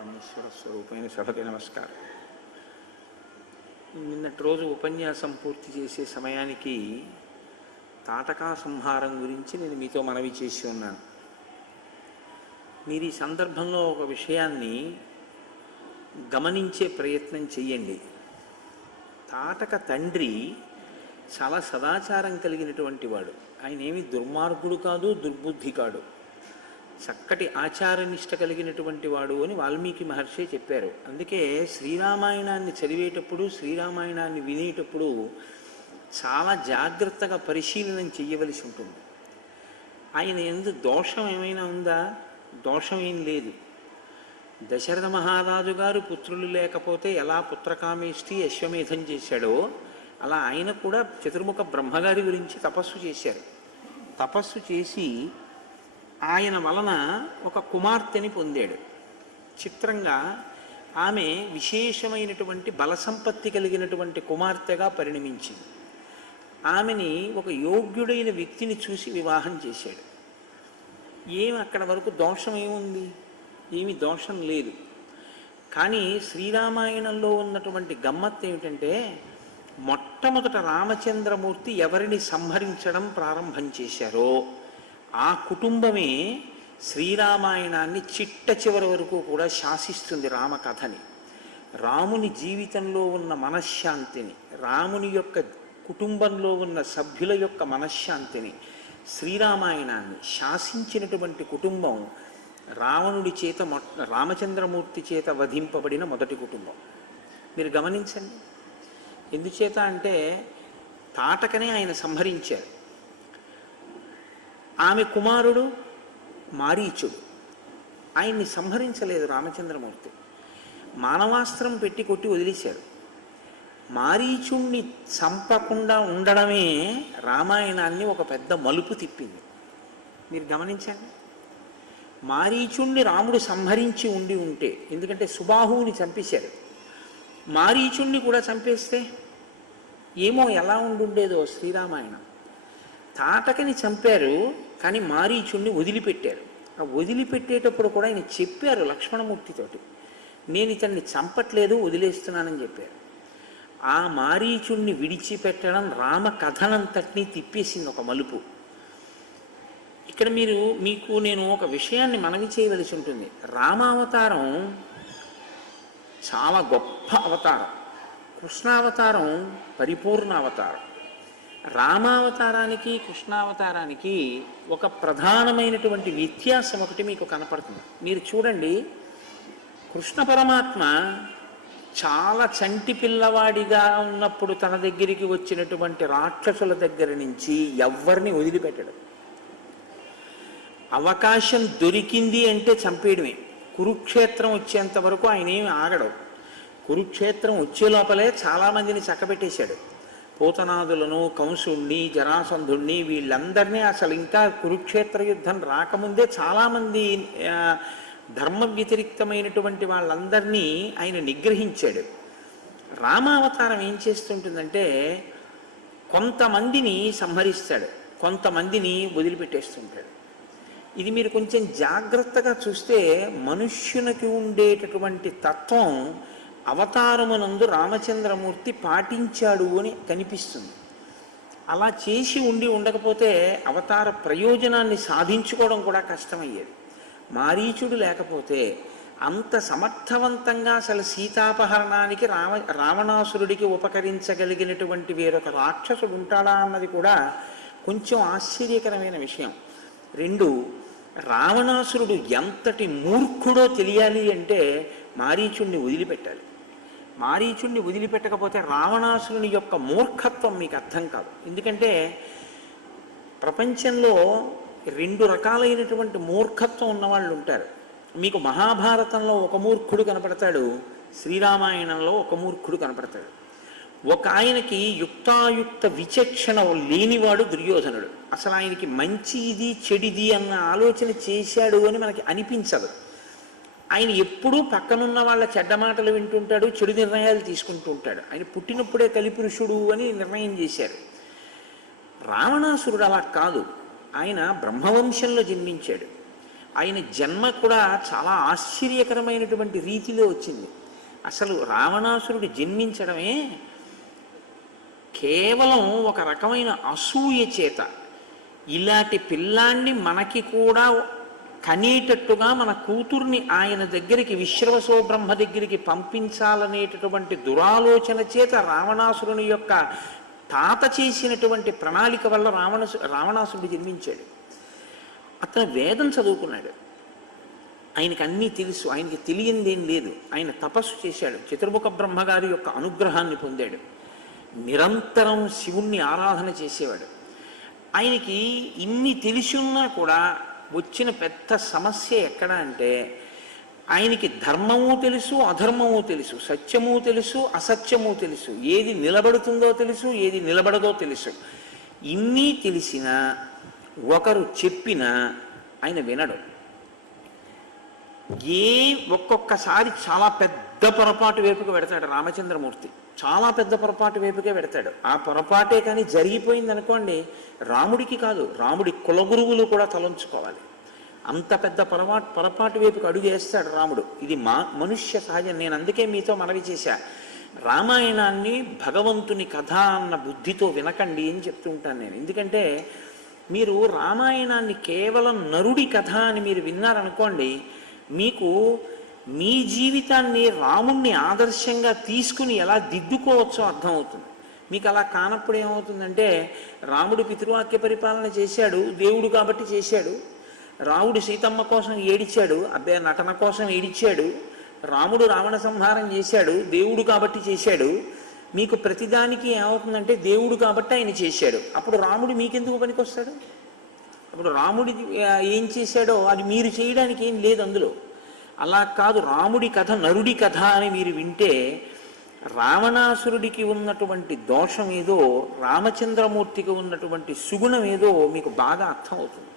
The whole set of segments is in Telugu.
పరమేశ్వర స్వరూపమైన సభకి నమస్కారం. నిన్నటి రోజు ఉపన్యాసం పూర్తి చేసే సమయానికి తాటకా సంహారం గురించి నేను మీతో మనవి చేసి ఉన్నాను. మీరు ఈ సందర్భంలో ఒక విషయాన్ని గమనించే ప్రయత్నం చెయ్యండి. తాటక తండ్రి చాలా సదాచారం కలిగినటువంటి వాడు. ఆయన ఏమి దుర్మార్గుడు కాదు, దుర్బుద్ధి కాడు, చక్కటి ఆచారనిష్ట కలిగినటువంటి వాడు అని వాల్మీకి మహర్షి చెప్పారు. అందుకే శ్రీరామాయణాన్ని చదివేటప్పుడు, శ్రీరామాయణాన్ని వినేటప్పుడు చాలా జాగ్రత్తగా పరిశీలన చెయ్యవలసి ఉంటుంది. ఆయన యందు దోషం ఏమైనా ఉందా? దోషం ఏం లేదు. దశరథ మహారాజు గారు పుత్రులు లేకపోతే ఎలా పుత్రకామేష్టి అశ్వమేధం చేశాడో అలా ఆయన కూడా చతుర్ముఖ బ్రహ్మగారి గురించి తపస్సు చేశారు. తపస్సు చేసి ఆయన వలన ఒక కుమార్తెని పొందాడు. చిత్రంగా ఆమె విశేషమైనటువంటి బలసంపత్తి కలిగినటువంటి కుమార్తెగా పరిణమించింది. ఆమెని ఒక యోగ్యుడైన వ్యక్తిని చూసి వివాహం చేశాడు. ఏమి అక్కడ వరకు దోషం ఏముంది? ఏమి దోషం లేదు. కానీ శ్రీరామాయణంలో ఉన్నటువంటి గమ్మత్తు ఏమిటంటే, మొట్టమొదట రామచంద్రమూర్తి ఎవరిని సంహరించడం ప్రారంభం చేశారో ఆ కుటుంబమే శ్రీరామాయణాన్ని చిట్ట చివరి వరకు కూడా శాసిస్తుంది. రామకథని, రాముని జీవితంలో ఉన్న మనశ్శాంతిని, రాముని యొక్క కుటుంబంలో ఉన్న సభ్యుల యొక్క మనశ్శాంతిని, శ్రీరామాయణాన్ని శాసించినటువంటి కుటుంబం రావణుడి చేత రామచంద్రమూర్తి చేత వధింపబడిన మొదటి కుటుంబం. మీరు గమనించండి. ఎందుచేత అంటే తాటకనే ఆయన సంహరించారు. ఆమె కుమారుడు మారీచుడు, ఆయన్ని సంహరించలేదు రామచంద్రమూర్తి. మానవాస్త్రం పెట్టి కొట్టి వదిలేశారు. మారీచుణ్ణి చంపకుండా ఉండడమే రామాయణాన్ని ఒక పెద్ద మలుపు తిప్పింది. మీరు గమనించండి. మారీచుణ్ణి రాముడు సంహరించి ఉండి ఉంటే, ఎందుకంటే సుబాహువుని చంపేశారు, మారీచుణ్ణి కూడా చంపేస్తే ఏమో ఎలా ఉండుండేదో శ్రీరామాయణం. తాటకని చంపారు, కానీ మారీచుణ్ణి వదిలిపెట్టారు. ఆ వదిలిపెట్టేటప్పుడు కూడా ఆయన చెప్పారు లక్ష్మణమూర్తితోటి, నేను ఇతన్ని చంపట్లేదు, వదిలేస్తున్నానని చెప్పారు. ఆ మారీచుణ్ణి విడిచిపెట్టడం రామ కథనంతటినీ తిప్పేసింది ఒక మలుపు. ఇక్కడ మీకు నేను ఒక విషయాన్ని మనవి చేయవలసి ఉంటుంది. రామావతారం చాలా గొప్ప అవతారం, కృష్ణావతారం పరిపూర్ణ అవతారం. రామావతారానికి కృష్ణావతారానికి ఒక ప్రధానమైనటువంటి వ్యత్యాసం ఒకటి మీకు కనపడుతుంది. మీరు చూడండి, కృష్ణ పరమాత్మ చాలా చంటి పిల్లవాడిగా ఉన్నప్పుడు తన దగ్గరికి వచ్చినటువంటి రాక్షసుల దగ్గర నుంచి ఎవ్వరిని వదిలిపెట్టడు. అవకాశం దొరికింది అంటే చంపేయడమే. కురుక్షేత్రం వచ్చేంత వరకు ఆయన ఏమి ఆగడు. కురుక్షేత్రం వచ్చే లోపలే చాలామందిని చక్కబెట్టేశాడు. పూతనాదులను, కంసుణ్ణి, జరాసంధుణ్ణి, వీళ్ళందరినీ అసలు ఇంకా కురుక్షేత్ర యుద్ధం రాకముందే చాలామంది ధర్మ వ్యతిరిక్తమైనటువంటి వాళ్ళందరినీ ఆయన నిగ్రహించాడు. రామావతారం ఏం చేస్తుంటుందంటే కొంతమందిని సంహరిస్తాడు, కొంతమందిని వదిలిపెట్టేస్తుంటాడు. ఇది మీరు కొంచెం జాగ్రత్తగా చూస్తే మనుష్యునికి ఉండేటటువంటి తత్వం అవతారమునందు రామచంద్రమూర్తి పాటించాడు అని కనిపిస్తుంది. అలా చేసి ఉండకపోతే అవతార ప్రయోజనాన్ని సాధించుకోవడం కూడా కష్టమయ్యేది. మారీచుడు లేకపోతే అంత సమర్థవంతంగా అసలు సీతాపహరణానికి రావణాసురుడికి ఉపకరించగలిగినటువంటి వేరొక రాక్షసుడు ఉంటాడా అన్నది కూడా కొంచెం ఆశ్చర్యకరమైన విషయం. రెండు, రావణాసురుడు ఎంతటి మూర్ఖుడో తెలియాలి అంటే మారీచుణ్ణి వదిలిపెట్టాలి. మారీచుణ్ణి వదిలిపెట్టకపోతే రావణాసురుని యొక్క మూర్ఖత్వం మీకు అర్థం కాదు. ఎందుకంటే ప్రపంచంలో రెండు రకాలైనటువంటి మూర్ఖత్వం ఉన్నవాళ్ళు ఉంటారు. మీకు మహాభారతంలో ఒక మూర్ఖుడు కనపడతాడు, శ్రీరామాయణంలో ఒక మూర్ఖుడు కనపడతాడు. ఒక ఆయనకి యుక్తాయుక్త విచక్షణ లేనివాడు దుర్యోధనుడు. అసలు ఆయనకి మంచి ఇది చెడిది అన్న ఆలోచన చేశాడు అని మనకి అనిపించదు. ఆయన ఎప్పుడూ పక్కనున్న వాళ్ళ చెడ్డ మాటలు వింటుంటాడు, చెడు నిర్ణయాలు తీసుకుంటూ ఉంటాడు. ఆయన పుట్టినప్పుడే కలిపురుషుడు అని నిర్ణయం చేశారు. రావణాసురుడు అలా కాదు. ఆయన బ్రహ్మవంశంలో జన్మించాడు. ఆయన జన్మ కూడా చాలా ఆశ్చర్యకరమైనటువంటి రీతిలో వచ్చింది. అసలు రావణాసురుడు జన్మించడమే కేవలం ఒక రకమైన అసూయ చేత, ఇలాంటి పిల్లాన్ని మనకి కూడా కనేటట్టుగా మన కూతుర్ని ఆయన దగ్గరికి, విశ్రవసో బ్రహ్మ దగ్గరికి పంపించాలనేటటువంటి దురాలోచన చేత రావణాసురుని యొక్క తాత చేసినటువంటి ప్రణాళిక వల్ల రావణాసురుడు జన్మించాడు. అతను వేదం చదువుకున్నాడు, ఆయనకి అన్నీ తెలుసు, ఆయనకి తెలియందేం లేదు. ఆయన తపస్సు చేశాడు, చతుర్ముఖ బ్రహ్మగారి యొక్క అనుగ్రహాన్ని పొందాడు, నిరంతరం శివుణ్ణి ఆరాధన చేసేవాడు. ఆయనకి ఇన్ని తెలిసి ఉన్నా కూడా వచ్చిన పెద్ద సమస్య ఎక్కడ అంటే, ఆయనకి ధర్మము తెలుసు, అధర్మము తెలుసు, సత్యము తెలుసు, అసత్యము తెలుసు, ఏది నిలబడుతుందో తెలుసు, ఏది నిలబడదో తెలుసు. ఇన్ని తెలిసినా ఒకరు చెప్పినా ఆయన వినడు. ఒక్కొక్కసారి చాలా పెద్ద పొరపాటు వైపుకి పెడతాడు రామచంద్రమూర్తి, చాలా పెద్ద పొరపాటు వైపుకే పెడతాడు. ఆ పొరపాటే కానీ జరిగిపోయింది అనుకోండి, రాముడికి కాదు, రాముడి కులగురువులు కూడా తలంచుకోవాలి. అంత పెద్ద పొరపాటు వైపుకి అడుగు వేస్తాడు రాముడు. ఇది మనుష్య సహజం. నేను అందుకే మీతో మనవి చేశా, రామాయణాన్ని భగవంతుని కథ అన్న బుద్ధితో వినకండి అని చెప్తుంటాను నేను. ఎందుకంటే మీరు రామాయణాన్ని కేవలం నరుడి కథ అని మీరు విన్నారనుకోండి, మీకు మీ జీవితాన్ని రాముణ్ణి ఆదర్శంగా తీసుకుని ఎలా దిద్దుకోవచ్చో అర్థమవుతుంది. మీకు అలా కానప్పుడు ఏమవుతుందంటే, రాముడు పితృవాక్య పరిపాలన చేశాడు, దేవుడు కాబట్టి చేశాడు. రాముడు సీతమ్మ కోసం ఏడిచాడు, అబ్బాయి నటన కోసం ఏడిచాడు. రాముడు రావణ సంహారం చేశాడు, దేవుడు కాబట్టి చేశాడు. మీకు ప్రతిదానికి ఏమవుతుందంటే, దేవుడు కాబట్టి ఆయన చేశాడు. అప్పుడు రాముడు మీకెందుకు పనికొస్తాడు? అప్పుడు రాముడి ఏం చేశాడో అది మీరు చేయడానికి ఏం లేదు అందులో. అలా కాదు, రాముడి కథ నరుడి కథ అని మీరు వింటే రావణాసురుడికి ఉన్నటువంటి దోషం ఏదో, రామచంద్రమూర్తికి ఉన్నటువంటి సుగుణం ఏదో మీకు బాగా అర్థమవుతుంది.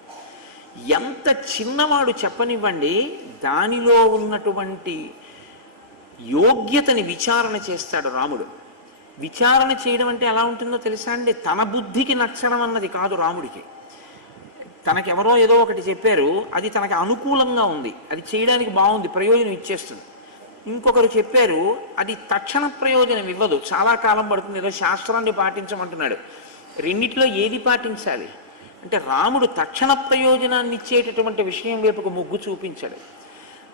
ఎంత చిన్నవాడు చెప్పనివ్వండి, దానిలో ఉన్నటువంటి యోగ్యతని విచారణ చేస్తాడు రాముడు. విచారణ చేయడం అంటే ఎలా ఉంటుందో తెలుసా అండి? తన బుద్ధికి నచ్చడం అన్నది కాదు రాముడికి. తనకెవరో ఏదో ఒకటి చెప్పారు, అది తనకి అనుకూలంగా ఉంది, అది చేయడానికి బాగుంది, ప్రయోజనం ఇచ్చేస్తుంది. ఇంకొకరు చెప్పారు, అది తక్షణ ప్రయోజనం ఇవ్వదు, చాలా కాలం పడుతుంది, ఏదో శాస్త్రాన్ని పాటించమంటున్నాడు. రెండిట్లో ఏది పాటించాలి అంటే, రాముడు తక్షణ ప్రయోజనాన్ని ఇచ్చేటటువంటి విషయం వైపుకు మొగ్గు చూపించాడు.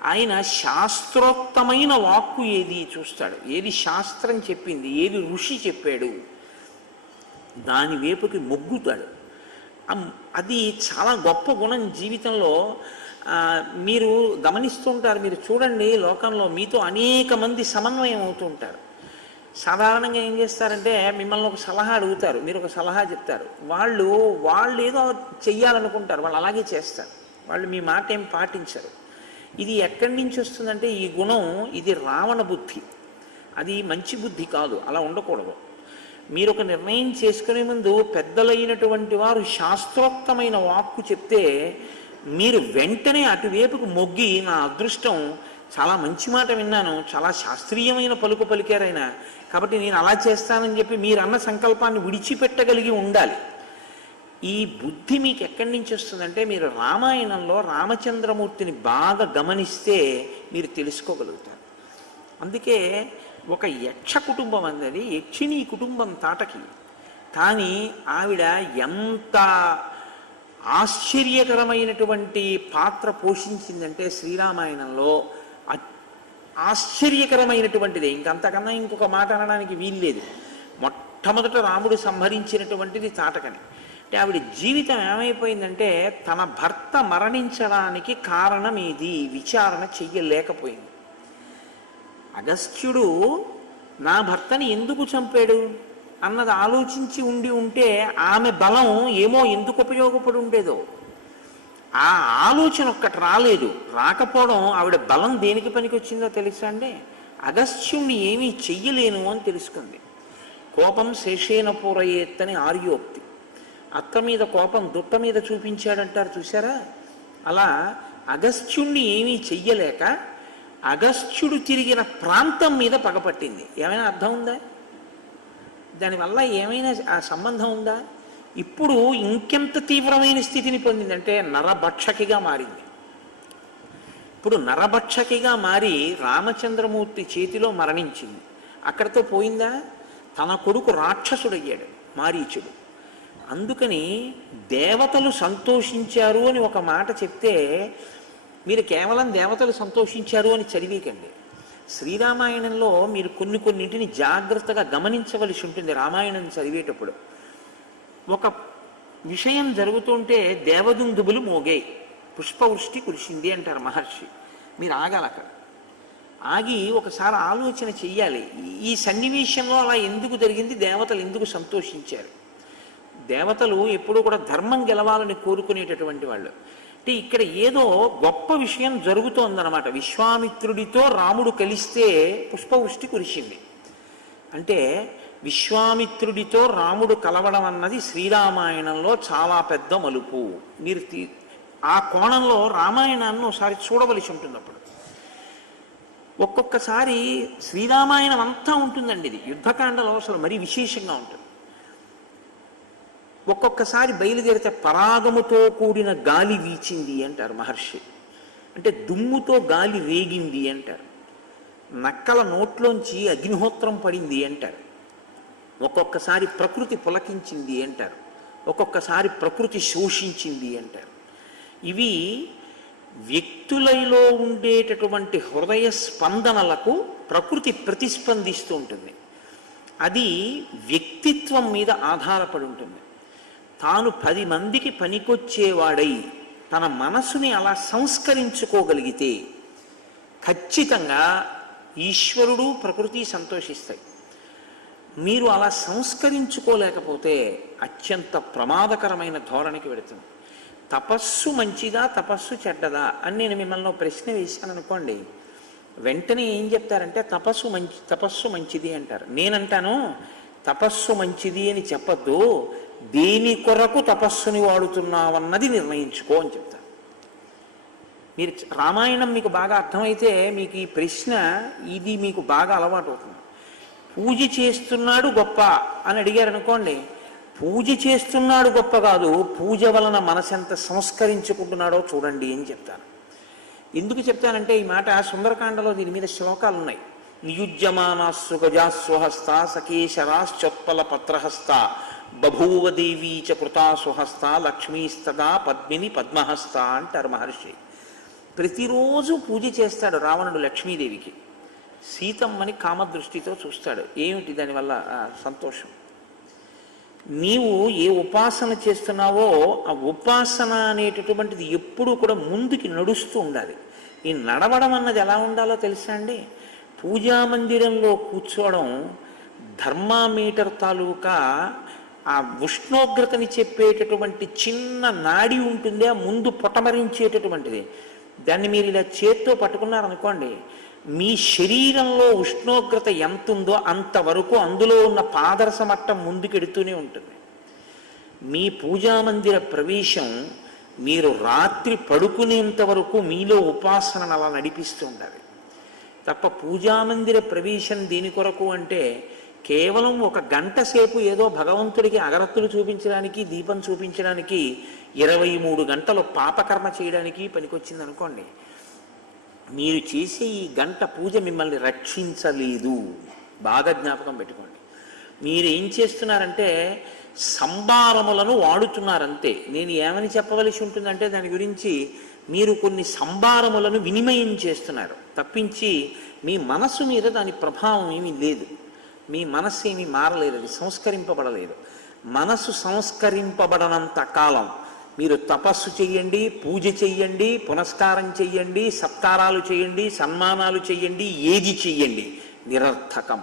ఆయన శాస్త్రోక్తమైన వాక్కు ఏది చూస్తాడు, ఏది శాస్త్రం చెప్పింది, ఏది ఋషి చెప్పాడు, దాని వైపుకి మొగ్గుతాడు. అది చాలా గొప్ప గుణం జీవితంలో. మీరు గమనిస్తుంటారు, మీరు చూడండి, లోకంలో మీతో అనేక మంది సమన్వయం అవుతూ ఉంటారు. సాధారణంగా ఏం చేస్తారంటే, మిమ్మల్ని ఒక సలహా అడుగుతారు, మీరు ఒక సలహా చెప్తారు, వాళ్ళు ఏదో చెయ్యాలనుకుంటారు, వాళ్ళు అలాగే చేస్తారు, వాళ్ళు మీ మాట ఏం పాటించరు. ఇది ఎక్కడి నుంచి వస్తుందంటే, ఈ గుణం ఇది రావణ బుద్ధి, అది మంచి బుద్ధి కాదు, అలా ఉండకూడదు. మీరు ఒక నిర్ణయం చేసుకునే ముందు పెద్దలైనటువంటి వారు శాస్త్రోక్తమైన వాక్కు చెప్తే మీరు వెంటనే అటువైపుకు మొగ్గి, నా అదృష్టం, చాలా మంచి మాట విన్నాను, చాలా శాస్త్రీయమైన పలుకు పలికారైనా, కాబట్టి నేను అలా చేస్తానని చెప్పి మీరు అన్న సంకల్పాన్ని విడిచిపెట్టగలిగి ఉండాలి. ఈ బుద్ధి మీకు ఎక్కడి నుంచి వస్తుందంటే, మీరు రామాయణంలో రామచంద్రమూర్తిని బాగా గమనిస్తే మీరు తెలుసుకోగలుగుతారు. అందుకే ఒక యక్ష కుటుంబం అన్నది యక్షిణీ కుటుంబం తాటకి, కానీ ఆవిడ ఎంత ఆశ్చర్యకరమైనటువంటి పాత్ర పోషించిందంటే శ్రీరామాయణంలో ఆశ్చర్యకరమైనటువంటిదే, ఇంకంతకన్నా ఇంకొక మాట అనడానికి వీల్లేదు. మొట్టమొదట రాముడు సంహరించినటువంటిది తాటకని. అంటే ఆవిడ జీవితం ఏమైపోయిందంటే, తన భర్త మరణించడానికి కారణం ఏది విచారణ చెయ్యలేకపోయింది. అగస్త్యుడు నా భర్తని ఎందుకు చంపాడు అన్నది ఆలోచించి ఉంటే ఆమె బలం ఏమో ఎందుకు ఉపయోగపడి ఉండేదో. ఆ ఆలోచన ఒక్కటి రాలేదు. రాకపోవడం ఆవిడ బలం దేనికి పనికొచ్చిందో తెలుసా అండి? అగస్త్యుణ్ణి ఏమీ చెయ్యలేను అని తెలుసుకుంది. కోపం శేషేన పూరయేత్తని ఆర్యోక్తి. అత్త మీద కోపం దుట్ట మీద చూపించాడంటారు చూసారా, అలా అగస్త్యుణ్ణి ఏమీ చెయ్యలేక అగస్త్యుడు తిరిగిన ప్రాంతం మీద పగపట్టింది. ఏమైనా అర్థం ఉందా? దానివల్ల ఏమైనా ఆ సంబంధం ఉందా? ఇప్పుడు ఇంకెంత తీవ్రమైన స్థితిని పొందిందంటే నరభక్షకిగా మారింది. ఇప్పుడు నరభక్షకిగా మారి రామచంద్రమూర్తి చేతిలో మరణించింది. అక్కడితో పోయిందా? తన కొడుకు రాక్షసుడయ్యాడు, మారీచుడు. అందుకని దేవతలు సంతోషించారు అని ఒక మాట చెప్తే మీరు కేవలం దేవతలు సంతోషించారు అని చదివేకండి. శ్రీరామాయణంలో మీరు కొన్నింటిని జాగ్రత్తగా గమనించవలసి ఉంటుంది. రామాయణం చదివేటప్పుడు ఒక విషయం జరుగుతుంటే దేవదుందుబులు మోగాయి, పుష్పవృష్టి కురిసింది అంటారు మహర్షి. మీరు ఆగాలి అక్కడ, ఆగి ఒకసారి ఆలోచన చెయ్యాలి. ఈ సన్నివేశంలో అలా ఎందుకు జరిగింది, దేవతలు ఎందుకు సంతోషించారు? దేవతలు ఎప్పుడూ కూడా ధర్మం గెలవాలని కోరుకునేటటువంటి వాళ్ళు. అంటే ఇక్కడ ఏదో గొప్ప విషయం జరుగుతోందన్నమాట. విశ్వామిత్రుడితో రాముడు కలిస్తే పుష్పవృష్టి కురిసింది అంటే విశ్వామిత్రుడితో రాముడు కలవడం అన్నది శ్రీరామాయణంలో చాలా పెద్ద మలుపు. మీరు ఆ కోణంలో రామాయణాన్ని ఒకసారి చూడవలసి ఉంటుంది. అప్పుడు ఒక్కొక్కసారి శ్రీరామాయణం అంతా ఉంటుందండి. ఇది యుద్ధకాండలో అసలు మరీ విశేషంగా ఉంటుంది. ఒక్కొక్కసారి బయలుదేరితే పరాగముతో కూడిన గాలి వీచింది అంటారు మహర్షి. అంటే దుమ్ముతో గాలి రేగింది అంటారు. నక్కల నోట్లోంచి అగ్నిహోత్రం పడింది అంటారు. ఒక్కొక్కసారి ప్రకృతి పులకించింది అంటారు. ఒక్కొక్కసారి ప్రకృతి శోషించింది అంటారు. ఇవి వ్యక్తులలో ఉండేటటువంటి హృదయ స్పందనలకు ప్రకృతి ప్రతిస్పందిస్తూ ఉంటుంది. అది వ్యక్తిత్వం మీద ఆధారపడి ఉంటుంది. తాను 10 మందికి పనికొచ్చేవాడై తన మనసుని అలా సంస్కరించుకోగలిగితే ఖచ్చితంగా ఈశ్వరుడు ప్రకృతి సంతోషిస్తాయి. మీరు అలా సంస్కరించుకోలేకపోతే అత్యంత ప్రమాదకరమైన ధోరణికి వెళుతుంది. తపస్సు మంచిదా, తపస్సు చెడ్డదా అని నేను మిమ్మల్ని ప్రశ్న వేశాను అనుకోండి, వెంటనే ఏం చెప్తారంటే తపస్సు మంచిది అంటారు. నేనంటాను తపస్సు మంచిది అని చెప్పద్దు, దేని కొరకు తపస్సుని వాడుతున్నావన్నది నిర్ణయించుకో అని చెప్తాను. మీరు రామాయణం మీకు బాగా అర్థమైతే మీకు ఈ ప్రశ్న ఇది మీకు బాగా అలవాటు అవుతుంది. పూజ చేస్తున్నాడు గొప్ప అని అడిగారు అనుకోండి, పూజ చేస్తున్నాడు గొప్ప కాదు, పూజ వలన మనసెంత సంస్కరించుకుంటున్నాడో చూడండి అని చెప్తాను. ఎందుకు చెప్తానంటే ఈ మాట సుందరకాండలో దీని మీద శ్లోకాలు ఉన్నాయి. నియుజ్యమానాస్సు గజాస్వహస్త సకేశరాశ్చొత్పల పత్రహస్త బభూవ దేవీ చ కృతాసుహస్త లక్ష్మీస్తదా పద్మిని పద్మహస్త అంటారు మహర్షి. ప్రతిరోజు పూజ చేస్తాడు రావణుడు లక్ష్మీదేవికి. సీతమ్మని కామదృష్టితో చూస్తాడు. ఏమిటి దానివల్ల సంతోషం? నీవు ఏ ఉపాసన చేస్తున్నావో ఆ ఉపాసన అనేటటువంటిది ఎప్పుడూ కూడా ముందుకి నడుస్తూ ఉండాలి. ఈ నడవడం అన్నది ఎలా ఉండాలో తెలుసా అండి? పూజామందిరంలో కూర్చోవడం థర్మామీటర్ తాలూకా ఆ ఉష్ణోగ్రతని చెప్పేటటువంటి చిన్న నాడి ఉంటుంది, ఆ ముందు పొటమరించేటటువంటిది. దాన్ని మీరు ఇలా చేత్తో పట్టుకున్నారనుకోండి, మీ శరీరంలో ఉష్ణోగ్రత ఎంత ఉందో అంతవరకు అందులో ఉన్న పాదరస మట్టం ముందుకెడుతూనే ఉంటుంది. మీ పూజామందిర ప్రవేశం మీరు రాత్రి పడుకునేంత వరకు మీలో ఉపాసనను అలా నడిపిస్తూ ఉండాలి తప్ప పూజామందిర ప్రవేశం దేని కొరకు అంటే కేవలం 1 గంట సేపు ఏదో భగవంతుడికి అగరత్తులు చూపించడానికి, దీపం చూపించడానికి, 23 గంటలు పాపకర్మ చేయడానికి పనికొచ్చింది అనుకోండి. మీరు చేసే ఈ గంట పూజ మిమ్మల్ని రక్షించలేదు. బాగా జ్ఞాపకం పెట్టుకోండి. మీరు ఏం చేస్తున్నారంటే సంభారములను వాడుతున్నారంతే. నేను ఏమని చెప్పవలసి ఉంటుందంటే దాని గురించి మీరు కొన్ని సంభారములను వినిమయం చేస్తున్నారు తప్పించి మీ మనస్సు మీద దాని ప్రభావం ఏమీ లేదు. మీ మనస్సు ఏమీ మారలేదు, అది సంస్కరింపబడలేదు. మనస్సు సంస్కరింపబడనంత కాలం మీరు తపస్సు చెయ్యండి, పూజ చెయ్యండి, పునస్కారం చెయ్యండి, సత్కారాలు చేయండి, సన్మానాలు చెయ్యండి, ఏది చెయ్యండి, నిరర్థకం.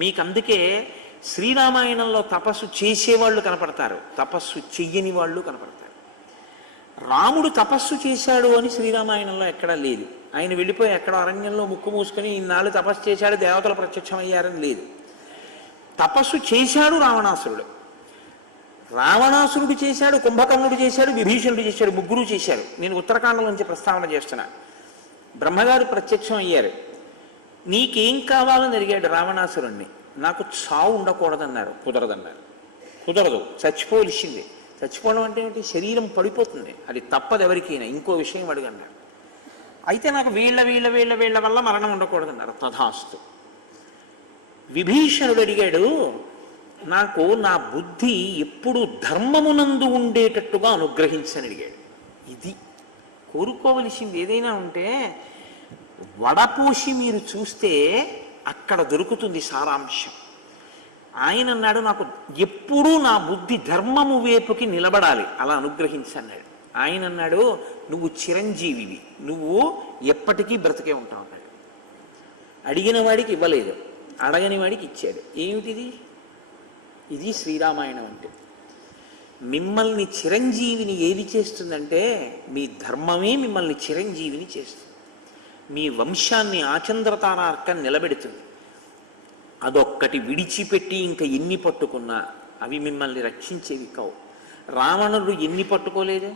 మీకు అందుకే శ్రీరామాయణంలో తపస్సు చేసేవాళ్ళు కనపడతారు, తపస్సు చెయ్యని వాళ్ళు కనపడతారు. రాముడు తపస్సు చేశాడు అని శ్రీరామాయణంలో ఎక్కడా లేదు. ఆయన వెళ్ళిపోయి ఎక్కడ అరణ్యంలో ముక్కు మూసుకొని ఇన్నాళ్ళు తపస్సు చేశాడు, దేవతలు ప్రత్యక్షమయ్యారని లేదు. తపస్సు చేశాడు రావణాసురుడు. రావణాసురుడు చేశాడు, కుంభకర్ణుడు చేశాడు, విభీషణుడు చేశాడు, ముగ్గురు చేశారు. నేను ఉత్తరాఖండం నుంచి ప్రస్తావన చేస్తున్నా. బ్రహ్మగారు ప్రత్యక్షం అయ్యారు. నీకేం కావాలని అడిగాడు రావణాసురుణ్ణి. నాకు చావు ఉండకూడదన్నారు. కుదరదన్నారు. కుదరదు, అయితే నాకు వీళ్ళ వీళ్ళ వీళ్ళ వీళ్ళ వల్ల మరణం ఉండకూడదన్నారు. తథాస్తు. విభీషణుడు అడిగాడు, నాకు నా బుద్ధి ఎప్పుడు ధర్మమునందు ఉండేటట్టుగా అనుగ్రహించని అడిగాడు. ఇది కోరుకోవలసింది. ఏదైనా ఉంటే వడపోసి మీరు చూస్తే అక్కడ దొరుకుతుంది సారాంశం. ఆయన అన్నాడు, నాకు ఎప్పుడూ నా బుద్ధి ధర్మము వైపుకి నిలబడాలి, అలా అనుగ్రహించన్నాడు. ఆయన అన్నాడు, నువ్వు చిరంజీవివి, నువ్వు ఎప్పటికీ బ్రతికే ఉంటావు అన్నాడు. అడిగిన వాడికి ఇవ్వలేదు, అడగని వాడికి ఇచ్చాడు. ఏమిటిది? ఇది శ్రీరామాయణం అంటే. మిమ్మల్ని చిరంజీవిని ఏది చేస్తుందంటే మీ ధర్మమే మిమ్మల్ని చిరంజీవిని చేస్తుంది. మీ వంశాన్ని ఆచంద్రతారార్కం నిలబెడుతుంది. అదొక్కటి విడిచిపెట్టి ఇంకా ఎన్ని పట్టుకున్నా అవి మిమ్మల్ని రక్షించేవి కావు. రావణుడు ఎన్ని పట్టుకోలేదు,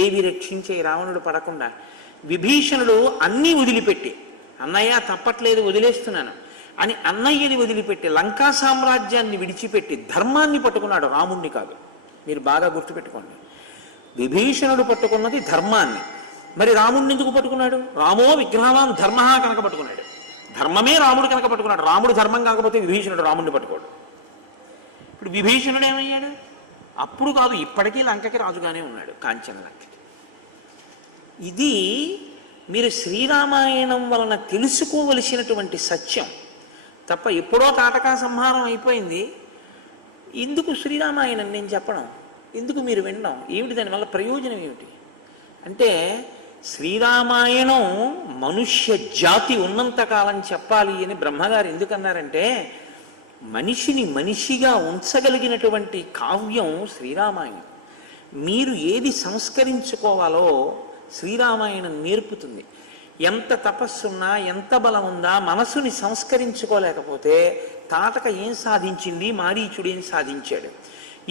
ఏవి రక్షించే రావణుడు పడకుండా. విభీషణుడు అన్నీ వదిలిపెట్టి, అన్నయ్య తప్పట్లేదు వదిలేస్తున్నాను అని అన్నయ్యని వదిలిపెట్టి లంకా సామ్రాజ్యాన్ని విడిచిపెట్టి ధర్మాన్ని పట్టుకున్నాడు, రాముణ్ణి కాదు. మీరు బాగా గుర్తుపెట్టుకోండి. విభీషణుడు పట్టుకున్నది ధర్మాన్ని. మరి రాముణ్ణి ఎందుకు పట్టుకున్నాడు? రామో విగ్రహవాన్ ధర్మ కనుక పట్టుకున్నాడు. ధర్మమే రాముడు కనుక పట్టుకున్నాడు. రాముడు ధర్మం కాకపోతే విభీషణుడు రాముణ్ణి పట్టుకోడు. ఇప్పుడు విభీషణుడు ఏమయ్యాడు? అప్పుడు కాదు, ఇప్పటికీ లంకకి రాజుగానే ఉన్నాడు, కాంచన లంకకి. ఇది మీరు శ్రీరామాయణం వలన తెలుసుకోవలసినటువంటి సత్యం తప్ప. ఎప్పుడో తాటకా సంహారం అయిపోయింది, ఎందుకు శ్రీరామాయణం నేను చెప్పడం, ఎందుకు మీరు వినడం, ఏమిటి దానివల్ల ప్రయోజనం ఏమిటి అంటే, శ్రీరామాయణం మనుష్య జాతి ఉన్నంతకాలం చెప్పాలి అని బ్రహ్మగారు ఎందుకన్నారంటే, మనిషిని మనిషిగా ఉంచగలిగినటువంటి కావ్యం శ్రీరామాయణం. మీరు ఏది సంస్కరించుకోవాలో శ్రీరామాయణం నేర్పుతుంది. ఎంత తపస్సున్నా, ఎంత బలం ఉందా, మనసుని సంస్కరించుకోలేకపోతే తాటక ఏం సాధించింది, మారీచుడు ఏం సాధించాడు.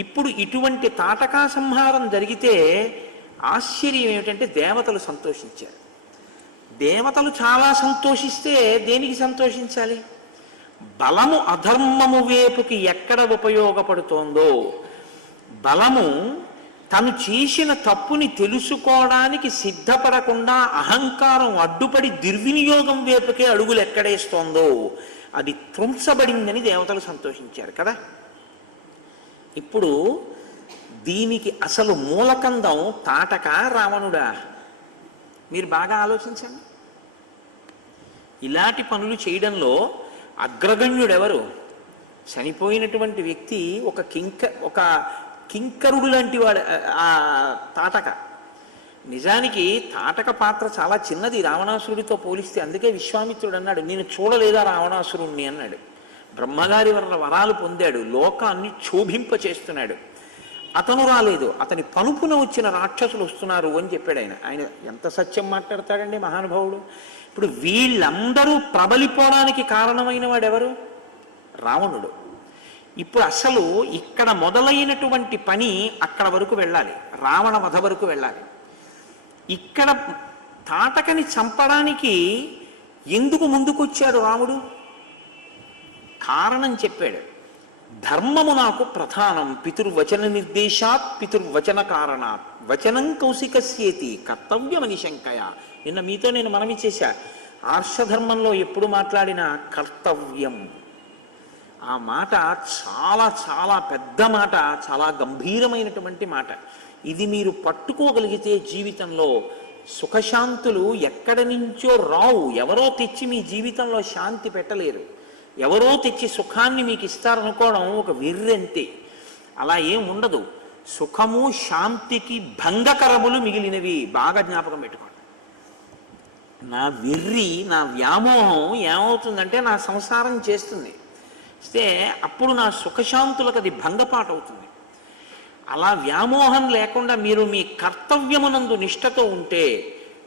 ఇప్పుడు ఇటువంటి తాటకా సంహారం జరిగితే ఆశ్చర్యం ఏమిటంటే దేవతలు సంతోషించారు. దేవతలు చాలా సంతోషిస్తే దేనికి సంతోషించాలి? బలము అధర్మము వైపుకి ఎక్కడ ఉపయోగపడుతోందో, బలము తను చేసిన తప్పుని తెలుసుకోవడానికి సిద్ధపడకుండా అహంకారం అడ్డుపడి దుర్వినియోగం వైపుకే అడుగులు ఎక్కడేస్తోందో అది త్రుంచబడిందని దేవతలు సంతోషించారు కదా. ఇప్పుడు దీనికి అసలు మూలకందం తాటక రావణుడా? మీరు బాగా ఆలోచించండి. ఇలాంటి పనులు చేయడంలో అగ్రగణ్యుడెవరు? చనిపోయినటువంటి వ్యక్తి ఒక కింకరుడు లాంటి వాడు ఆ తాటక. నిజానికి తాటక పాత్ర చాలా చిన్నది రావణాసురుడితో పోలిస్తే. అందుకే విశ్వామిత్రుడు అన్నాడు, నేను చూడలేదా రావణాసురుణ్ణి అన్నాడు. బ్రహ్మగారి వల్ల వరాలు పొందాడు, లోకాన్ని క్షోభింపచేస్తున్నాడు. అతను రాలేదు, అతని పనుపున వచ్చిన రాక్షసులు వస్తున్నారు అని చెప్పాడు ఆయన. ఆయన ఎంత సత్యం మాట్లాడతాడండి మహానుభావుడు. ఇప్పుడు వీళ్ళందరూ ప్రబలిపోవడానికి కారణమైన వాడెవరు? రావణుడు. ఇప్పుడు అసలు ఇక్కడ మొదలైనటువంటి పని అక్కడ వరకు వెళ్ళాలి, రావణ వధ వరకు వెళ్ళాలి. ఇక్కడ తాటకని చంపడానికి ఎందుకు ముందుకొచ్చాడు రాముడు? కారణం చెప్పాడు. ధర్మము నాకు ప్రధానం, పితుర్వచన నిర్దేశాత్ పితుర్వచన కారణాత్ వచనం కౌశికస్యేతి కర్తవ్యమని శంకయ. నిన్న మీతో నేను మనవి చేశా, ఆర్షధర్మంలో ఎప్పుడు మాట్లాడినా కర్తవ్యం, ఆ మాట చాలా చాలా పెద్ద మాట, చాలా గంభీరమైనటువంటి మాట. ఇది మీరు పట్టుకోగలిగితే జీవితంలో సుఖశాంతులు ఎక్కడి నుంచో రావు. ఎవరో తెచ్చి మీ జీవితంలో శాంతి పెట్టలేరు, ఎవరో తెచ్చి సుఖాన్ని మీకు ఇస్తారనుకోవడం ఒక వెర్రంతే. అలా ఏం ఉండదు. సుఖము శాంతికి భంగకరములు మిగిలినవి. బాగా జ్ఞాపకం పెట్టుకోండి. నా వెర్రి, నా వ్యామోహం ఏమవుతుందంటే నా సంసారం చేస్తుంది, ఇస్తే అప్పుడు నా సుఖశాంతులకు అది భంగపాటు అవుతుంది. అలా వ్యామోహం లేకుండా మీరు మీ కర్తవ్యమునందు నిష్ఠతో ఉంటే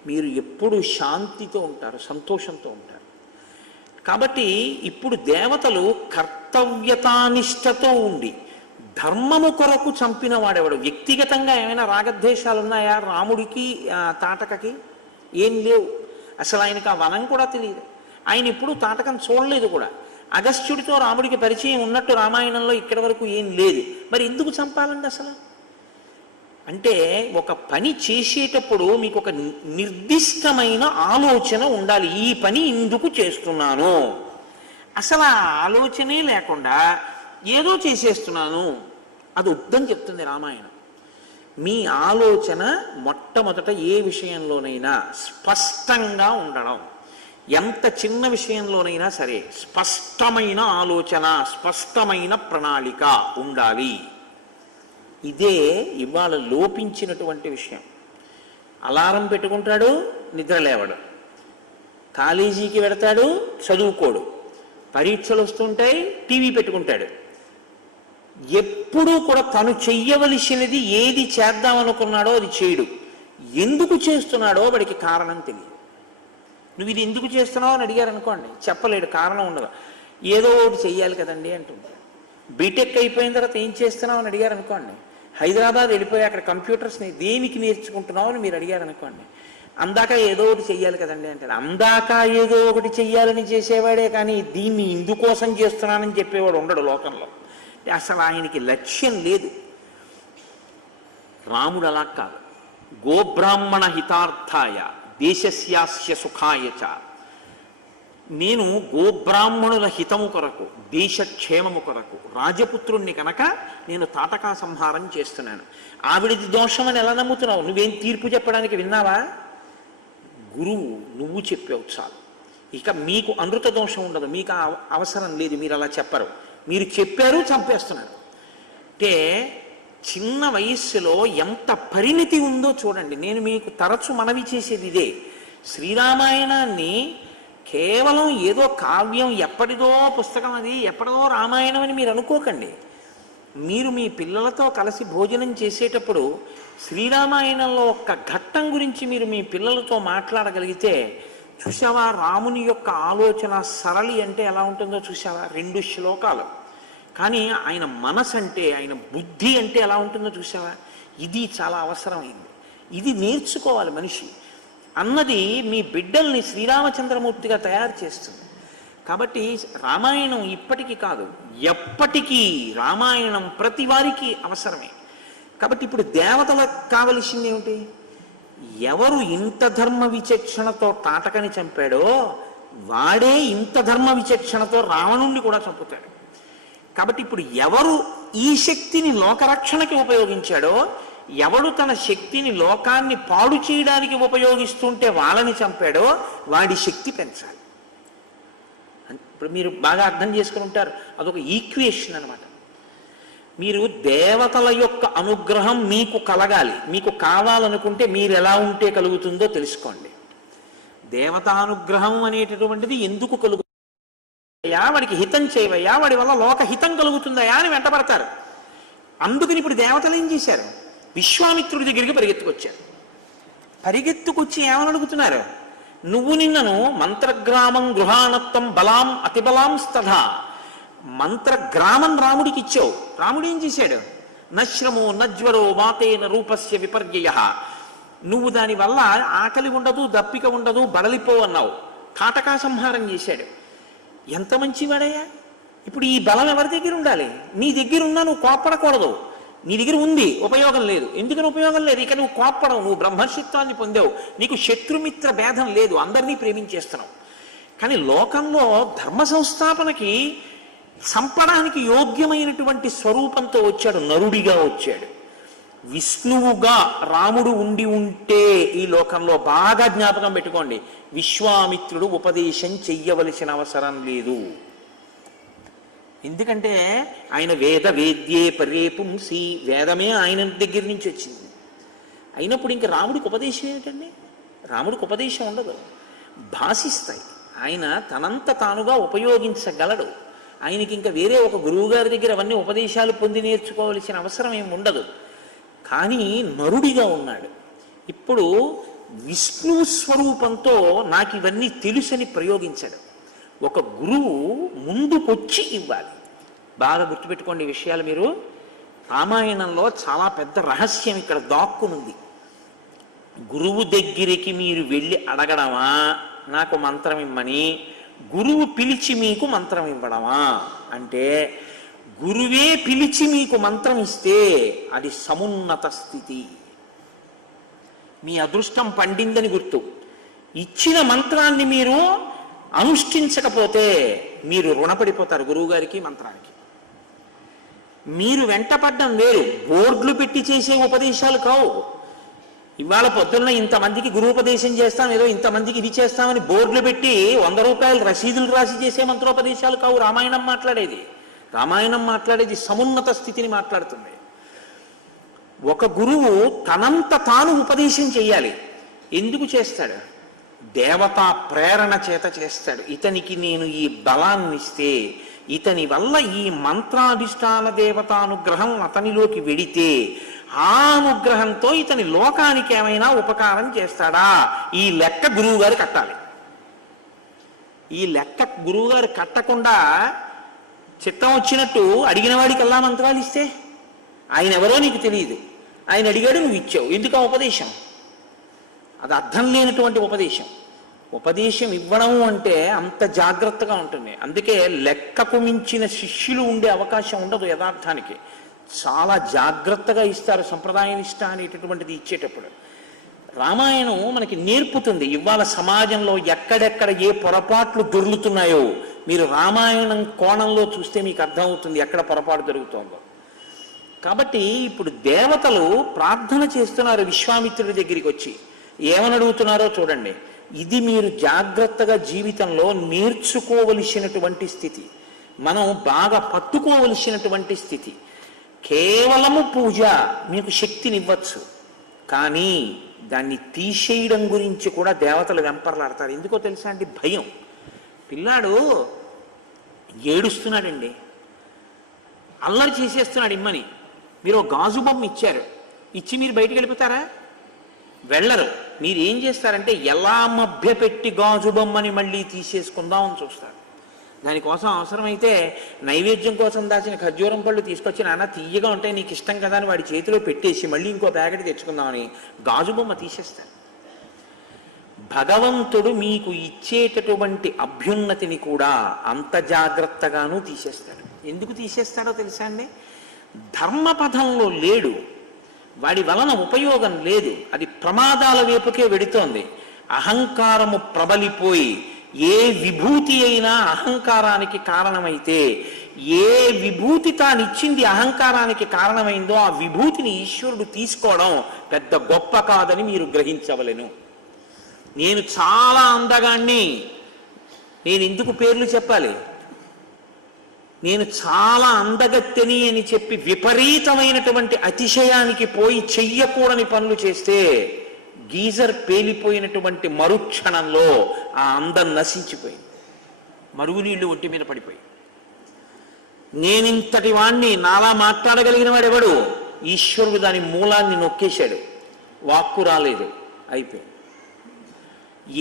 మీరు ఎప్పుడు శాంతితో ఉంటారు, సంతోషంతో ఉంటారు. కాబట్టి ఇప్పుడు దేవతలు కర్తవ్యతానిష్టతో ఉండి ధర్మము కొరకు చంపిన వాడెవడు? వ్యక్తిగతంగా ఏమైనా రాగద్వేషాలు ఉన్నాయా రాముడికి తాటకకి? ఏం లేవు. అసలు ఆయనకు ఆ వనం కూడా తెలియదు. ఆయన ఇప్పుడు తాటకం చూడలేదు కూడా. అగస్త్యుడితో రాముడికి పరిచయం ఉన్నట్టు రామాయణంలో ఇక్కడి వరకు ఏం లేదు. మరి ఎందుకు చంపాలండి అసలు? అంటే ఒక పని చేసేటప్పుడు మీకు ఒక నిర్దిష్టమైన ఆలోచన ఉండాలి. ఈ పని ఇందుకు చేస్తున్నాను, అసలు ఆ ఆలోచనే లేకుండా ఏదో చేసేస్తున్నాను, అది వద్దని చెప్తుంది రామాయణం. మీ ఆలోచన మొట్టమొదట ఏ విషయంలోనైనా స్పష్టంగా ఉండడం. ఎంత చిన్న విషయంలోనైనా సరే స్పష్టమైన ఆలోచన, స్పష్టమైన ప్రణాళిక ఉండాలి. ఇదే ఇవాళ లోపించినటువంటి విషయం. అలారం పెట్టుకుంటాడు, నిద్ర లేవడు, కాలేజీకి వెడతాడు, చదువుకోడు, పరీక్షలు వస్తుంటాయి, టీవీ పెట్టుకుంటాడు. ఎప్పుడూ కూడా తను చెయ్యవలసినది ఏది చేద్దామనుకున్నాడో అది చేయడు. ఎందుకు చేస్తున్నాడో వాడికి కారణం తెలియదు. నువ్వు ఇది ఎందుకు చేస్తున్నావు అని అడిగారు అనుకోండి, చెప్పలేడు, కారణం ఉండదు. ఏదో ఒకటి చెయ్యాలి కదండి అంటుంటాడు. బీటెక్ అయిపోయిన తర్వాత ఏం చేస్తున్నావు అని అడిగారు అనుకోండి, హైదరాబాద్ వెళ్ళిపోయి అక్కడ కంప్యూటర్స్ని దేనికి నేర్చుకుంటున్నావు అని మీరు అడిగారు అనుకోండి, అందాక ఏదో ఒకటి చెయ్యాలి కదండి అంటాడు. అందాక ఏదో ఒకటి చెయ్యాలని చేసేవాడే కానీ దీన్ని ఇందుకోసం చేస్తున్నానని చెప్పేవాడు ఉండడు లోకంలో. అసలు ఆయనకి లక్ష్యం లేదు. రాముడు అలా కాదు. గోబ్రాహ్మణ హితార్థాయ దేశస్యాస్య సుఖాయ చ. నేను గోబ్రాహ్మణుల హితము కొరకు, దేశక్షేమము కొరకు, రాజపుత్రుణ్ణి కనుక నేను తాటకా సంహారం చేస్తున్నాను. ఆవిడిది దోషం అని ఎలా నమ్ముతున్నావు? నువ్వేం తీర్పు చెప్పడానికి విన్నావా? గురువు నువ్వు చెప్పావు చాలు. ఇక మీకు అమృత దోషం ఉండదు, మీకు అవసరం లేదు, మీరు అలా చెప్పరు. మీరు చెప్పారు, చంపేస్తున్నారు. అంటే చిన్న వయస్సులో ఎంత పరిణితి ఉందో చూడండి. నేను మీకు తరచు మనవి చేసేది ఇదే. శ్రీరామాయణాన్ని కేవలం ఏదో కావ్యం, ఎప్పటిదో పుస్తకం, అది ఎప్పటిదో రామాయణం అని మీరు అనుకోకండి. మీరు మీ పిల్లలతో కలిసి భోజనం చేసేటప్పుడు శ్రీరామాయణంలో ఒక్క ఘట్టం గురించి మీరు మీ పిల్లలతో మాట్లాడగలిగితే, చూసావా రాముని యొక్క ఆలోచన సరళి అంటే ఎలా ఉంటుందో చూసావా? 2 శ్లోకాలు, కానీ ఆయన మనసు అంటే, ఆయన బుద్ధి అంటే ఎలా ఉంటుందో చూసావా? ఇది చాలా అవసరమైంది. ఇది నేర్చుకోవాలి మనిషి అన్నది మీ బిడ్డల్ని శ్రీరామచంద్రమూర్తిగా తయారు చేస్తుంది. కాబట్టి రామాయణం ఇప్పటికీ కాదు, ఎప్పటికీ రామాయణం ప్రతి వారికి అవసరమే. కాబట్టి ఇప్పుడు దేవతలకు కావలసింది ఏమిటి? ఎవరు ఇంత ధర్మ విచక్షణతో తాటకని చంపాడో వాడే ఇంత ధర్మ విచక్షణతో రావణుణ్ణి కూడా చంపుతాడు. కాబట్టి ఇప్పుడు ఎవరు ఈ శక్తిని లోకరక్షణకి ఉపయోగించాడో, ఎవడు తన శక్తిని లోకాన్ని పాడు చేయడానికి ఉపయోగిస్తుంటే వాళ్ళని చంపాడో వాడి శక్తి పెంచాలి. ఇప్పుడు మీరు బాగా అర్థం చేసుకుని ఉంటారు, అదొక ఈక్వేషన్ అనమాట. మీరు దేవతల యొక్క అనుగ్రహం మీకు కలగాలి, మీకు కావాలనుకుంటే మీరు ఎలా ఉంటే కలుగుతుందో తెలుసుకోండి. దేవతానుగ్రహం అనేటటువంటిది ఎందుకు కలుగుతుందయా? వాడికి హితం చేయవయ్యా, వాడి వల్ల లోక హితం కలుగుతుందయా అని వెంటబడతారు. అందుకని ఇప్పుడు దేవతలు ఏం చేశారు? విశ్వామిత్రుడి దగ్గరికి పరిగెత్తుకొచ్చారు. పరిగెత్తుకొచ్చి ఏమని అడుగుతున్నారు? నువ్వు నిన్నను మంత్రగ్రామం గృహాణత్వం బలాం అతిబలాం స్తథా, మంత్రగ్రామం రాముడికి ఇచ్చావు. రాముడు ఏం చేశాడు? నశ్రమో నజ్వరో వాతేన రూపస్య విపర్యయ. నువ్వు దానివల్ల ఆకలి ఉండదు, దప్పిక ఉండదు, బడలిపో అన్నావు. తాటకా సంహారం చేశాడు. ఎంత మంచివాడయ్యా! ఇప్పుడు ఈ బలం ఎవరి దగ్గర ఉండాలి? నీ దగ్గర ఉన్నా నువ్వు కోప్పడకూడదు. నీ దగ్గర ఉంది, ఉపయోగం లేదు. ఎందుకని ఉపయోగం లేదు? ఇక నువ్వు కోప్పడవు, నువ్వు బ్రహ్మర్షిత్వాన్ని పొందావు, నీకు శత్రుమిత్ర భేదం లేదు, అందరినీ ప్రేమించేస్తున్నావు. కానీ లోకంలో ధర్మ సంస్థాపనకి చంపడానికి యోగ్యమైనటువంటి స్వరూపంతో వచ్చాడు, నరుడిగా వచ్చాడు. విష్ణువుగా రాముడు ఉండి ఉంటే ఈ లోకంలో బాగా జ్ఞాపకం పెట్టుకోండి, విశ్వామిత్రుడు ఉపదేశం చెయ్యవలసిన అవసరం లేదు. ఎందుకంటే ఆయన వేద వేద్యే పరే పుంసి, వేదమే ఆయన దగ్గర నుంచి వచ్చింది. అయినప్పుడు ఇంక రాముడికి ఉపదేశం ఏమిటండి? రాముడికి ఉపదేశం ఉండదు, భాషిస్తాయి. ఆయన తనంత తానుగా ఉపయోగించగలడు. ఆయనకి ఇంకా వేరే ఒక గురువు గారి దగ్గర అవన్నీ ఉపదేశాలు పొంది నేర్చుకోవలసిన అవసరం ఏమి ఉండదు. కానీ నరుడిగా ఉన్నాడు. ఇప్పుడు విష్ణు స్వరూపంతో నాకు ఇవన్నీ తెలుసని ప్రయోగించాడు. ఒక గురువు ముందుకొచ్చి ఇవ్వాలి. బాగా గుర్తుపెట్టుకోండి ఈ విషయాలు. మీరు రామాయణంలో చాలా పెద్ద రహస్యం ఇక్కడ దాక్కునుంది. గురువు దగ్గరికి మీరు వెళ్ళి అడగడమా నాకు మంత్రం ఇమ్మని, గురువు పిలిచి మీకు మంత్రం ఇవ్వడమా అంటే, గురువే పిలిచి మీకు మంత్రం ఇస్తే అది సమున్నత స్థితి. మీ అదృష్టం పండిందని గుర్తు. ఇచ్చిన మంత్రాన్ని మీరు అనుష్ఠించకపోతే మీరు రుణపడిపోతారు గురువుగారికి, మంత్రానికి. మీరు వెంటపడ్డం వేరు, బోర్డులు పెట్టి చేసే ఉపదేశాలు కావు. ఇవాళ పొద్దున్న ఇంతమందికి గురువుపదేశం చేస్తాం, ఏదో ఇంతమందికి ఇది చేస్తామని బోర్డులు పెట్టి 100 రూపాయలు రసీదులు రాసి చేసే మంత్రోపదేశాలు కావు రామాయణం మాట్లాడేది. రామాయణం మాట్లాడేది సమున్నత స్థితిని మాట్లాడుతుంది. ఒక గురువు తనంత తాను ఉపదేశం చెయ్యాలి. ఎందుకు చేస్తాడు? దేవతా ప్రేరణ చేత చేస్తాడు. ఇతనికి నేను ఈ బలాన్ని ఇస్తే, ఇతని వల్ల ఈ మంత్రాధిష్టాన దేవతానుగ్రహం అతనిలోకి వెడితే ఆ అనుగ్రహంతో ఇతని లోకానికి ఏమైనా ఉపకారం చేస్తాడా? ఈ లెక్క గురువుగారు కట్టాలి. ఈ లెక్క గురువుగారు కట్టకుండా చిత్తం వచ్చినట్టు అడిగిన వాడికల్లా మంత్రాలు ఇస్తే ఆయన ఎవరో నీకు తెలియదు, ఆయన అడిగాడు నువ్వు ఇచ్చావు. ఎందుకు ఆ ఉపదేశం? అది అర్థం లేనటువంటి ఉపదేశం. ఉపదేశం ఇవ్వడం అంటే అంత జాగ్రత్తగా ఉంటుంది. అందుకే లెక్కకు మించిన శిష్యులు ఉండే అవకాశం ఉండదు. యథార్థానికి చాలా జాగ్రత్తగా ఇస్తారు సంప్రదాయ నిష్ట అనేటటువంటిది ఇచ్చేటప్పుడు. రామాయణం మనకి నేర్పుతుంది. ఇవాళ సమాజంలో ఎక్కడెక్కడ ఏ పొరపాట్లు దొర్లుతున్నాయో మీరు రామాయణం కోణంలో చూస్తే మీకు అర్థమవుతుంది ఎక్కడ పొరపాటు జరుగుతోందో. కాబట్టి ఇప్పుడు దేవతలు ప్రార్థన చేస్తున్నారు విశ్వామిత్రుడి దగ్గరికి వచ్చి. ఏమని అడుగుతున్నారో చూడండి. ఇది మీరు జాగ్రత్తగా జీవితంలో నేర్చుకోవలసినటువంటి స్థితి, మనం బాగా పట్టుకోవలసినటువంటి స్థితి. కేవలము పూజ మీకు శక్తినివ్వచ్చు, కానీ దాన్ని తీసేయడం గురించి కూడా దేవతలు వెంపర్లాడతారు. ఎందుకో తెలుసా అండి? భయం. పిల్లాడు ఏడుస్తున్నాడండి, అల్లరి చేసేస్తున్నాడు ఇమ్మని. మీరు ఒక గాజు బొమ్మ ఇచ్చారు, ఇచ్చి మీరు బయటికి వెళ్ళిపోతారా? వెళ్ళరు. మీరు ఏం చేస్తారంటే ఎలా మభ్యపెట్టి గాజు బొమ్మని మళ్ళీ తీసేసుకుందామని చూస్తారు. దానికోసం అవసరమైతే నైవేద్యం కోసం దాచిన ఖర్జూరం పళ్ళు తీసుకొచ్చి నాన్న తీయగా ఉంటాయి నీకు ఇష్టం కదా అని వాడి చేతిలో పెట్టేసి మళ్ళీ ఇంకో ప్యాకెట్ తెచ్చుకుందామని గాజు బొమ్మ తీసేస్తారు. భగవంతుడు మీకు ఇచ్చేటటువంటి అభ్యున్నతిని కూడా అంత జాగ్రత్తగానూ తీసేస్తాడు. ఎందుకు తీసేస్తాడో తెలుసా అండి? ధర్మపథంలో లేడు, వాడి వలన ఉపయోగం లేదు, అది ప్రమాదాల వైపుకే వెడుతోంది. అహంకారము ప్రబలిపోయి ఏ విభూతి అయినా అహంకారానికి కారణమైతే, ఏ విభూతి తానిచ్చింది అహంకారానికి కారణమైందో ఆ విభూతిని ఈశ్వరుడు తీసుకోవడం పెద్ద గొప్ప కాదని మీరు గ్రహించవలెను. నేను చాలా అందగాన్ని, నేను ఎందుకు పేర్లు చెప్పాలి? నేను చాలా అందగత్తెని అని చెప్పి విపరీతమైనటువంటి అతిశయానికి పోయి చెయ్యకూడని పనులు చేస్తే గీజర్ పేలిపోయినటువంటి మరుక్షణంలో ఆ అందం నశించిపోయింది. మరుగునీళ్లు ఒంటి మీద పడిపోయి. నేనింతటి వాణ్ణి, నాలా మాట్లాడగలిగిన వాడెవడు? ఈశ్వరుడు దాని మూలాన్ని నొక్కేశాడు, వాక్కు రాలేదు, అయిపోయింది.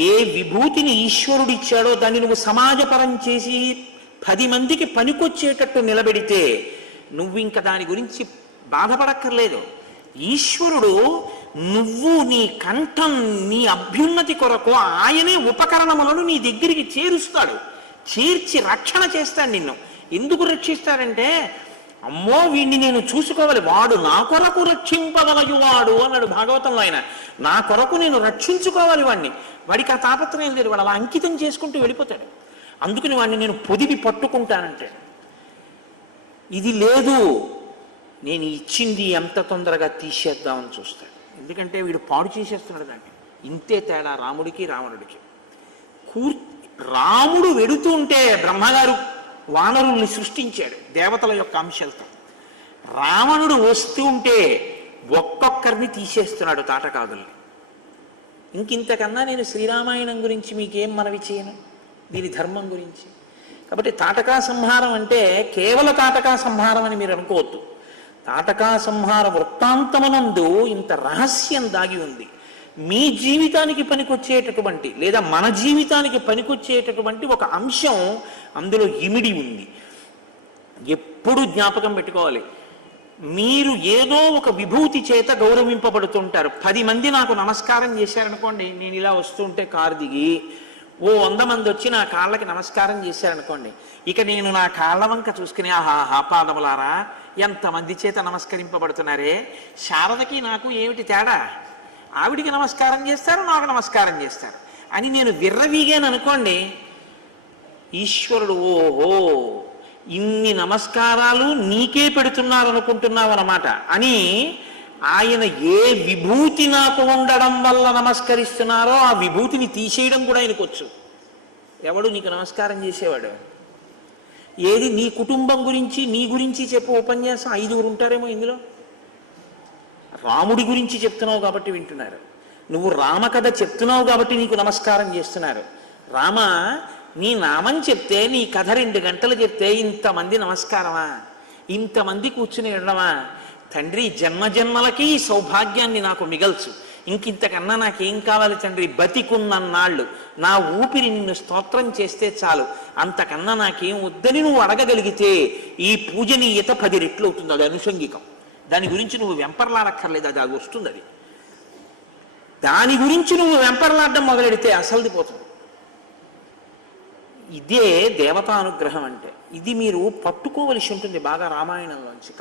ఏ విభూతిని ఈశ్వరుడు ఇచ్చాడో దాన్ని నువ్వు సమాజపరం చేసి 10 మందికి పనికొచ్చేటట్టు నిలబెడితే నువ్వు ఇంకా దాని గురించి బాధపడక్కర్లేదు. ఈశ్వరుడు నువ్వు నీ కంఠం, నీ అభ్యున్నతి కొరకు ఆయనే ఉపకరణములను నీ దగ్గరికి చేరుస్తాడు, చేర్చి రక్షణ చేస్తాడు నిన్ను. ఎందుకు రక్షిస్తాడంటే, అమ్మో వీడిని నేను చూసుకోవాలి, వాడు నా కొరకు రక్షింపగలయువాడు అన్నాడు భాగవతంలో ఆయన. నా కొరకు నేను రక్షించుకోవాలి వాడిని. వాడికి ఆ తాపత్రయం లేదు, వాడు అలా అంకితం చేసుకుంటూ వెళ్ళిపోతాడు. అందుకని వాడిని నేను పొదివి పట్టుకుంటానంటాడు. ఇది లేదు, నేను ఇచ్చింది ఎంత తొందరగా తీసేద్దామని చూస్తాడు. ఎందుకంటే వీడు పాడు చేసేస్తున్నాడు దాన్ని. ఇంతే తేడా రాముడికి రావణుడికి. రాముడు వెడుతూ ఉంటే బ్రహ్మగారు వానరుల్ని సృష్టించాడు దేవతల యొక్క అంశాలతో. రావణుడు వస్తూ ఉంటే ఒక్కొక్కరిని తీసేస్తున్నాడు తాటకాదుల్ని. ఇంకింతకన్నా నేను శ్రీరామాయణం గురించి మీకేం మనవి చేయను, దీని ధర్మం గురించి. కాబట్టి తాటకా సంహారం అంటే కేవల తాటకా సంహారం అని మీరు అనుకోవద్దు. తాటకా సంహార వృత్తాంతమునందు ఇంత రహస్యం దాగి ఉంది. మీ జీవితానికి పనికొచ్చేటటువంటి లేదా మన జీవితానికి పనికొచ్చేటటువంటి ఒక అంశం అందులో ఇమిడి ఉంది. ఎప్పుడు జ్ఞాపకం పెట్టుకోవాలి. మీరు ఏదో ఒక విభూతి చేత గౌరవింపబడుతుంటారు. 10 మంది నాకు నమస్కారం చేశారనుకోండి, నేను ఇలా వస్తుంటే కారు దిగి ఓ 100 మంది వచ్చి నా కాళ్ళకి నమస్కారం చేశారనుకోండి, ఇక నేను నా కాళ్ళ వంక చూసుకుని ఆహా పాదములారా ఎంతమంది చేత నమస్కరింపబడుతున్నారే, శారదకి నాకు ఏమిటి తేడా, ఆవిడికి నమస్కారం చేస్తారు నాకు నమస్కారం చేస్తారు అని నేను విర్రవీగాను అనుకోండి, ఈశ్వరుడు ఓహో ఇన్ని నమస్కారాలు నీకే పెడుతున్నారు అనుకుంటున్నావు అన్నమాట అని ఆయన ఏ విభూతి నాకు ఉండడం వల్ల నమస్కరిస్తున్నారో ఆ విభూతిని తీసేయడం కూడా ఆయనకు వచ్చు. ఎవడు నీకు నమస్కారం చేసేవాడు? ఏది నీ కుటుంబం గురించి నీ గురించి చెప్పు ఉపన్యాసం 5 ఉంటారేమో ఇందులో. రాముడి గురించి చెప్తున్నావు కాబట్టి వింటున్నారు, నువ్వు రామకథ చెప్తున్నావు కాబట్టి నీకు నమస్కారం చేస్తున్నారు. రామ నీ నామం చెప్తే నీ కథ 2 గంటలు చెప్తే ఇంతమంది నమస్కారమా, ఇంతమంది కూర్చుని వినడమా? తండ్రి జన్మజన్మలకి ఈ సౌభాగ్యాన్ని నాకు మిగల్చు, ఇంకింతకన్నా నాకేం కావాలి తండ్రి, బతికున్నన్నాళ్ళు నా ఊపిరి నిన్ను స్తోత్రం చేస్తే చాలు, అంతకన్నా నాకేం వద్దని నువ్వు అడగగలిగితే ఈ పూజనీయత 10 రెట్లు అవుతుంది. అది అనుషంగికం. దాని గురించి నువ్వు వెంపర్లాడక్కర్లేదు, అది వస్తుంది. అది దాని గురించి నువ్వు వెంపర్లాడడం మొదలెడితే అసలుది పోతుంది. ఇదే దేవతానుగ్రహం అంటే. ఇది మీరు పట్టుకోవలసి ఉంటుంది బాగా రామాయణంలోంచి.